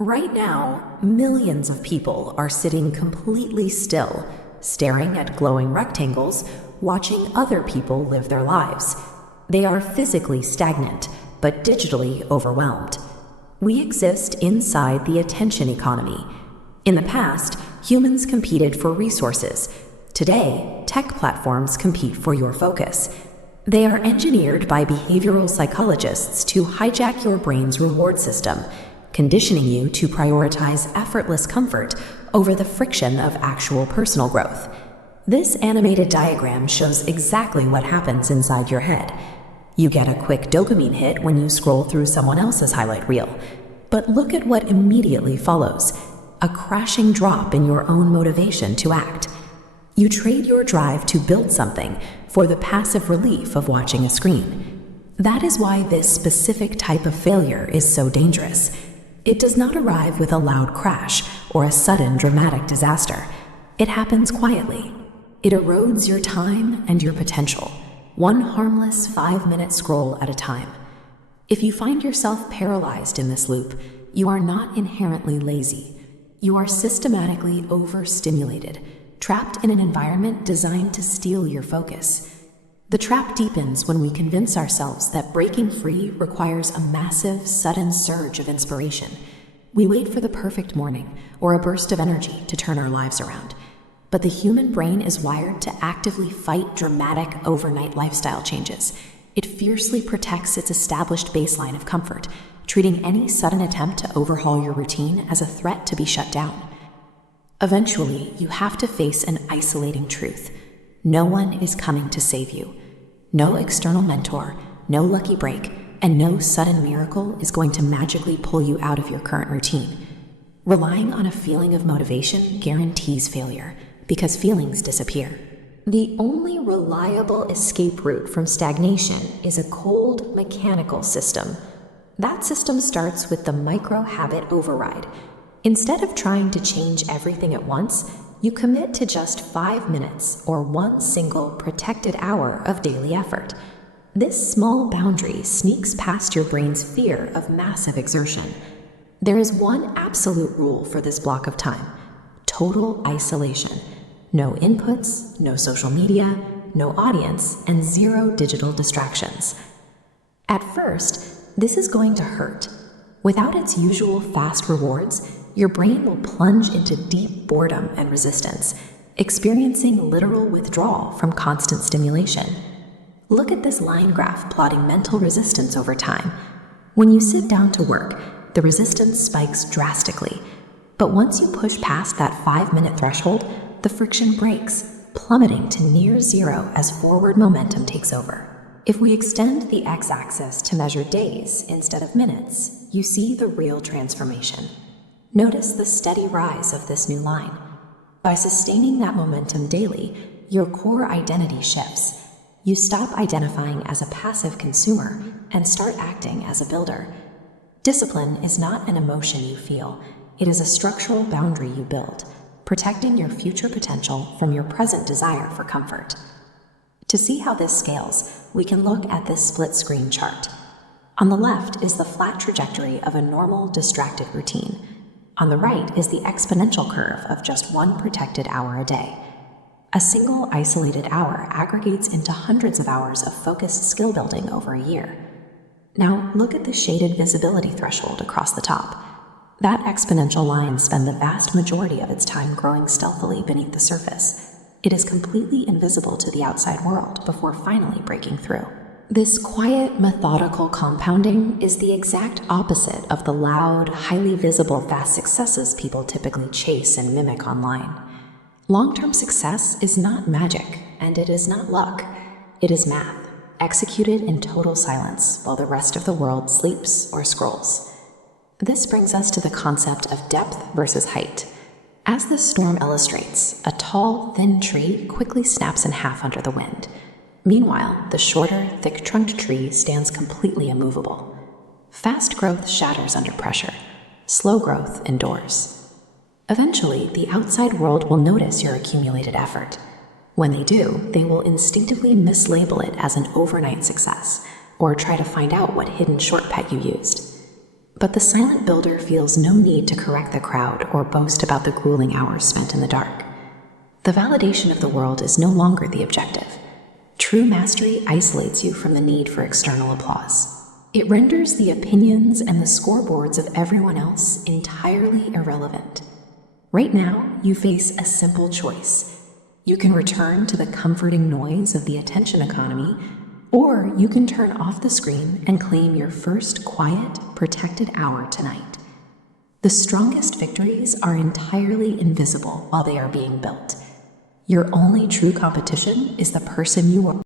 Right now, millions of people are sitting completely still, staring at glowing rectangles, watching other people live their lives. They are physically stagnant, but digitally overwhelmed. We exist inside the attention economy. In the past, humans competed for resources. Today, tech platforms compete for your focus. They are engineered by behavioral psychologists to hijack your brain's reward system, conditioning you to prioritize effortless comfort over the friction of actual personal growth. This animated diagram shows exactly what happens inside your head. You get a quick dopamine hit when you scroll through someone else's highlight reel. But look at what immediately follows: a crashing drop in your own motivation to act. You trade your drive to build something for the passive relief of watching a screen. That is why this specific type of failure is so dangerous. It does not arrive with a loud crash or a sudden dramatic disaster. It happens quietly. It erodes your time and your potential, one harmless 5-minute scroll at a time. If you find yourself paralyzed in this loop, you are not inherently lazy. You are systematically overstimulated, trapped in an environment designed to steal your focus. The trap deepens when we convince ourselves that breaking free requires a massive, sudden surge of inspiration. We wait for the perfect morning or a burst of energy to turn our lives around. But the human brain is wired to actively fight dramatic overnight lifestyle changes. It fiercely protects its established baseline of comfort, treating any sudden attempt to overhaul your routine as a threat to be shut down. Eventually, you have to face an isolating truth. No one is coming to save you. No external mentor, no lucky break, and no sudden miracle is going to magically pull you out of your current routine. Relying on a feeling of motivation guarantees failure, because feelings disappear. The only reliable escape route from stagnation is a cold, mechanical system. That system starts with the micro-habit override. Instead of trying to change everything at once, you commit to just 5 minutes or one single protected hour of daily effort. This small boundary sneaks past your brain's fear of massive exertion. There is one absolute rule for this block of time: total isolation. No inputs, no social media, no audience, and 0 digital distractions. At first, this is going to hurt. Without its usual fast rewards, your brain will plunge into deep boredom and resistance, experiencing literal withdrawal from constant stimulation. Look at this line graph plotting mental resistance over time. When you sit down to work, the resistance spikes drastically. But once you push past that 5-minute threshold, the friction breaks, plummeting to near 0 as forward momentum takes over. If we extend the x-axis to measure days instead of minutes, you see the real transformation. Notice the steady rise of this new line. By sustaining that momentum daily, your core identity shifts. You stop identifying as a passive consumer and start acting as a builder. Discipline is not an emotion you feel. It is a structural boundary you build, protecting your future potential from your present desire for comfort. To see how this scales, we can look at this split-screen chart. On the left is the flat trajectory of a normal, distracted routine. On the right is the exponential curve of just one protected hour a day. A single isolated hour aggregates into hundreds of hours of focused skill building over a year. Now look at the shaded visibility threshold across the top. That exponential line spends the vast majority of its time growing stealthily beneath the surface. It is completely invisible to the outside world before finally breaking through. This quiet, methodical compounding is the exact opposite of the loud, highly visible fast successes people typically chase and mimic online. Long-term success is not magic, and it is not luck. It is math, executed in total silence while the rest of the world sleeps or scrolls. This brings us to the concept of depth versus height. As this storm illustrates, a tall, thin tree quickly snaps in half under the wind. Meanwhile, the shorter, thick-trunked tree stands completely immovable. Fast growth shatters under pressure. Slow growth endures. Eventually, the outside world will notice your accumulated effort. When they do, they will instinctively mislabel it as an overnight success, or try to find out what hidden shortcut you used. But the silent builder feels no need to correct the crowd or boast about the grueling hours spent in the dark. The validation of the world is no longer the objective. True mastery isolates you from the need for external applause. It renders the opinions and the scoreboards of everyone else entirely irrelevant. Right now, you face a simple choice. You can return to the comforting noise of the attention economy, or you can turn off the screen and claim your first quiet, protected hour tonight. The strongest victories are entirely invisible while they are being built. Your only true competition is the person you are.